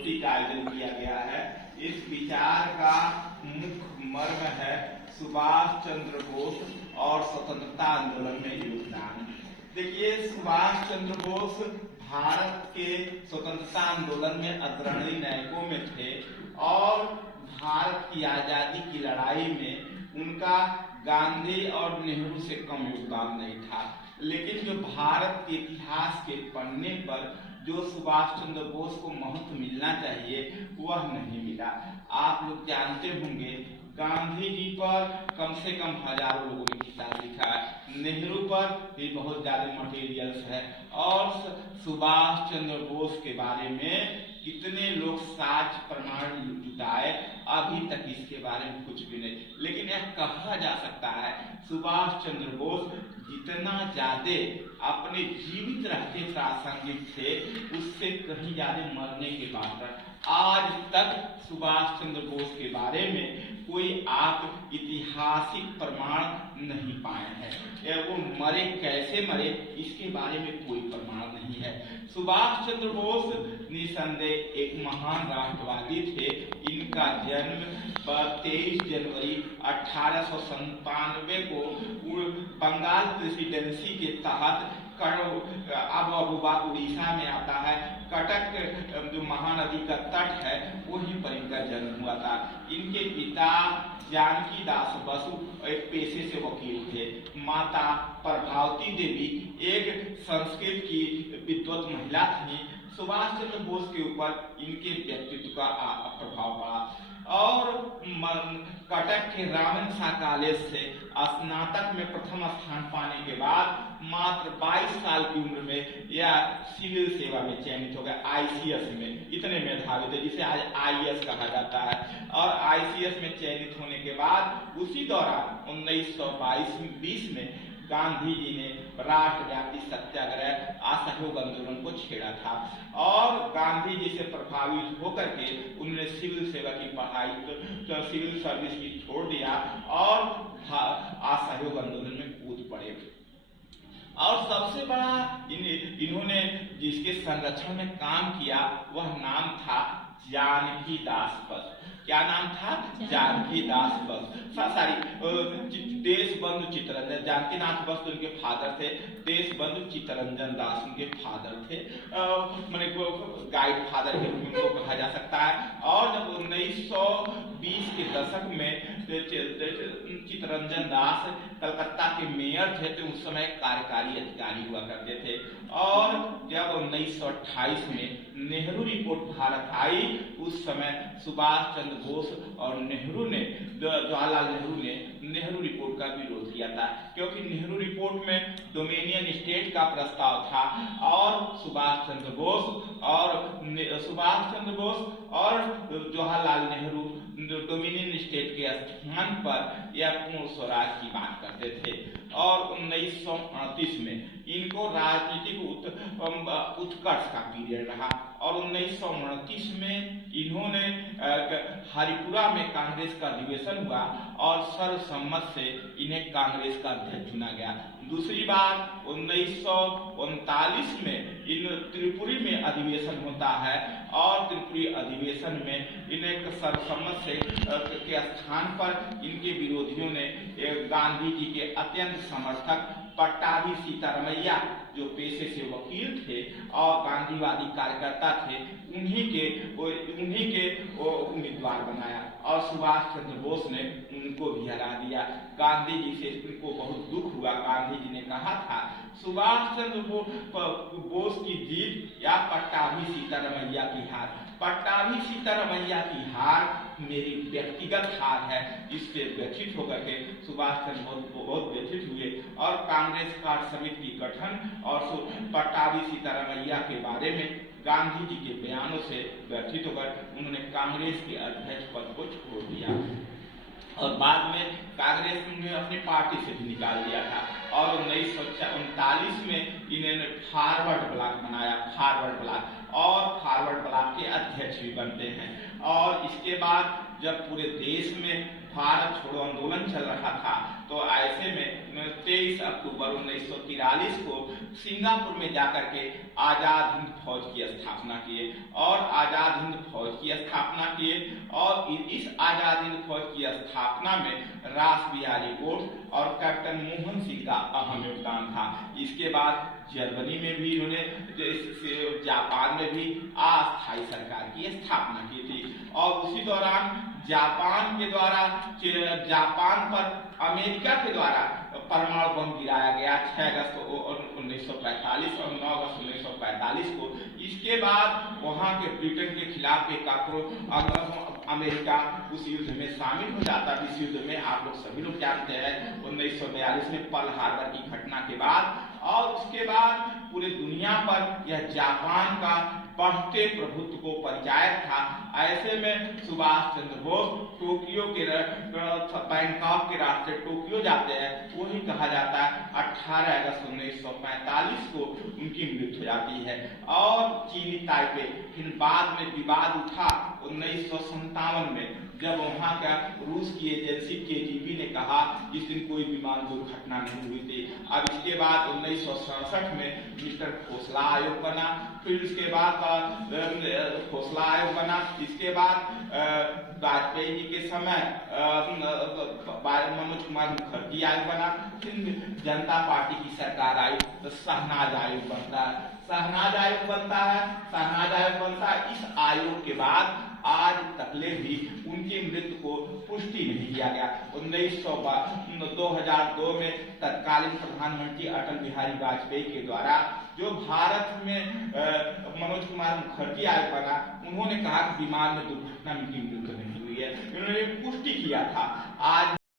गोष्ठी का आयोजन किया गया है। इस विचार का मुख्य मर्म है सुभाष चंद्र बोस और स्वतंत्रता आंदोलन में योगदान। देखिए, सुभाष चंद्र बोस भारत के स्वतंत्रता आंदोलन में अग्रणी नायकों में थे और भारत की आजादी की लड़ाई में उनका गांधी और नेहरू से कम योगदान नहीं था। लेकिन जो भारत के इतिहास के पन्ने पर जो सुभाष चंद्र बोस को महत्व मिलना चाहिए वह नहीं मिला। आप लोग जानते होंगे, गांधी जी पर कम से कम हजारों लोगों ने किताब लिखा है, नेहरू पर भी बहुत ज्यादा मटेरियल्स है और सुभाष चंद्र बोस के बारे में कितने लोग साक्ष्य प्रमाण जुटाए, अभी तक इसके बारे में कुछ भी नहीं। लेकिन यह कहा जा सकता है सुभाष चंद्र बोस जितना ज्यादा अपने जीवित रहते प्रासंगिक थे उससे कहीं ज्यादा मरने के बाद आज तक सुभाष चंद्र बोस के बारे में कोई आप ऐतिहासिक प्रमाण नहीं पाए हैं। वो मरे, कैसे मरे, इसके बारे में कोई प्रमाण नहीं है। सुभाष चंद्र बोस निसंदेह एक महान राष्ट्रवादी थे। इनका जन्म 23 जनवरी 1897 को बंगाल प्रेसिडेंसी के तहत अब उड़ीसा में आता है, कटक जो महानदी का तट है वहीं पर इनका जन्म हुआ था। इनके पिता जानकी दास बसु एक पेशे से वकील थे। माता प्रभावती देवी एक संस्कृत की विद्वत महिला थी। सुभाष चंद्र बोस के ऊपर इनके व्यक्तित्व का प्रभाव पड़ा और कटक के रामनसा कॉलेज से स्नातक में प्रथम स्थान पाने के बाद मात्र 22 साल की उम्र में यह सिविल सेवा में चयनित हो गया, आईसीएस में। इतने मेधावी थे जिसे आज आईएएस कहा जाता है। और आईसीएस में चयनित होने के बाद उसी दौरान 1922 में गांधी जी ने राष्ट्रव्यापी सत्याग्रह असहयोग आंदोलन को छेड़ा था और गांधी जी से प्रभावित होकर के उन्होंने सिविल सेवा की पढ़ाई तो सिविल सर्विस की छोड़ दिया और असहयोग आंदोलन में कूद पड़े। और सबसे बड़ा इन्होंने जिसके संरक्षण में काम किया वह नाम था जानकी दास बसु। क्या नाम था? जानकी दास बसु। देशबंधु चित्तरंजन, जानकी नाथ बसु उनके फादर थे, देशबंधु चित्तरंजन दास उनके फादर थे, मैंने गाइड फादर के रूप में उनको कहा जा सकता है। और जब 1920 के दशक में चित्तरंजन दास कलकत्ता के मेयर थे तो उस समय कार्यकारी अधिकारी हुआ करते थे। और जब 1928 में नेहरू रिपोर्ट भारत आई उस समय सुभाष चंद्र बोस और नेहरू ने, जवाहरलाल नेहरू ने नेहरू रिपोर्ट का विरोध किया था क्योंकि नेहरू रिपोर्ट में डोमिनियन स्टेट का प्रस्ताव था और सुभाष चंद्र बोस और जवाहरलाल नेहरू डोमिनियन स्टेट के स्थान पर यह पूर्ण स्वराज की बात करते थे। और 1938 में इनको राजनीतिक उत्कर्ष का पीरियड रहा और 1929 में इन्होंने हरिपुरा में कांग्रेस का अधिवेशन हुआ और सर्वसम्मत से इन्हें कांग्रेस का अध्यक्ष चुना गया। दूसरी बार 1939 में इन त्रिपुरी में अधिवेशन होता है और त्रिपुरी अधिवेशन में इन्हें सर्वसम्मत से के स्थान पर इनके विरोधियों ने गांधी जी के अत्यंत समर्थक पट्टाभी सीतारमैया जो पेशे से वकील थे और गांधीवादी कार्यकर्ता थे उन्हीं के उम्मीदवार बनाया और सुभाष चंद्र बोस ने उनको भी हरा दिया। गांधी जी से उनको बहुत दुख हुआ। गांधी जी ने कहा था सुभाष चंद्र बोस की जीत या पट्टाभी सीतारमैया की हार। पट्टाभी सीतारमैया की हार मेरी व्यक्तिगत हार है। इससे व्यथित होकर के सुभाष चंद्र बोस बहुत व्यथित हुए और कांग्रेस कार्य समिति की गठन और पट्टाभी सीतारमैया के बारे में गांधी जी के बयानों से व्यथित होकर उन्होंने कांग्रेस के अध्यक्ष पद को छोड़ दिया और बाद में कांग्रेस ने अपनी पार्टी से भी निकाल दिया था। और 1939 में इन्होंने फॉरवर्ड ब्लॉक बनाया, फॉरवर्ड ब्लॉक, और फॉरवर्ड ब्लॉक के अध्यक्ष भी बनते हैं। और इसके बाद जब पूरे देश में भारत छोड़ो आंदोलन चल रहा था तो ऐसे में 23 अक्टूबर 1943 को सिंगापुर में जाकर के आजाद हिंद फौज की स्थापना किए और आजाद हिंद फौज किए और इस आजाद हिंद फौज की स्थापना में रास बिहारी बोस और कैप्टन मोहन सिंह का अहम योगदान था। इसके बाद जर्मनी में भी इन्होंने, जापान में भी अस्थायी सरकार की स्थापना की थी और उसी दौरान जापान पर अमेरिका के द्वारा परमाणु बम गिराया गया 6 अगस्त 1945 और 9 अगस्त 1945 को। इसके बाद वहां के ब्रिटेन के खिलाफ एक आक्रोश, अमेरिका उस युद्ध में शामिल हो जाता है। इस युद्ध में आप लोग सभी लोग जानते हैं 1942 में पर्ल हार्बर की घटना के बाद, और उसके बाद पूरे दुनिया पर यह जापान का बढ़ते प्रभुत्व को परिचायक था। ऐसे में सुभाष चंद्र बोस टोक्यो के बैंकॉक के रास्ते टोक्यो जाते हैं, वही कहा जाता है 18 अगस्त 1945 को उनकी मृत्यु हो जाती है। और चीनी ताइपे, फिर बाद में विवाद उठा 1957 में, जब वहां का रूस की एजेंसी KGB ने कहा इस दिन कोई विमान दुर्घटना नहीं हुई थी। अब इसके बाद 1967 में मिस्टर खोसला आयोग बना, फिर उसके बाद खोसला आयोग बना। इसके बाद वाजपेयी जी के समय मनोज कुमार मुखर्जी आयोग बना, फिर जनता पार्टी की सरकार आई तो शहनाज आयोग बनता है। शहनाज आयोग बनता है। इस आयोग के बाद आज तकले भी उनकी मृत्यु को पुष्टि नहीं किया गया। 2002 में तत्कालीन प्रधानमंत्री अटल बिहारी वाजपेयी के द्वारा जो भारत में मनोज कुमार मुखर्जी आयोग बना, उन्होंने कहा कि विमान में दुर्घटना में उनकी मृत्यु नहीं हुई है, उन्होंने पुष्टि किया था। आज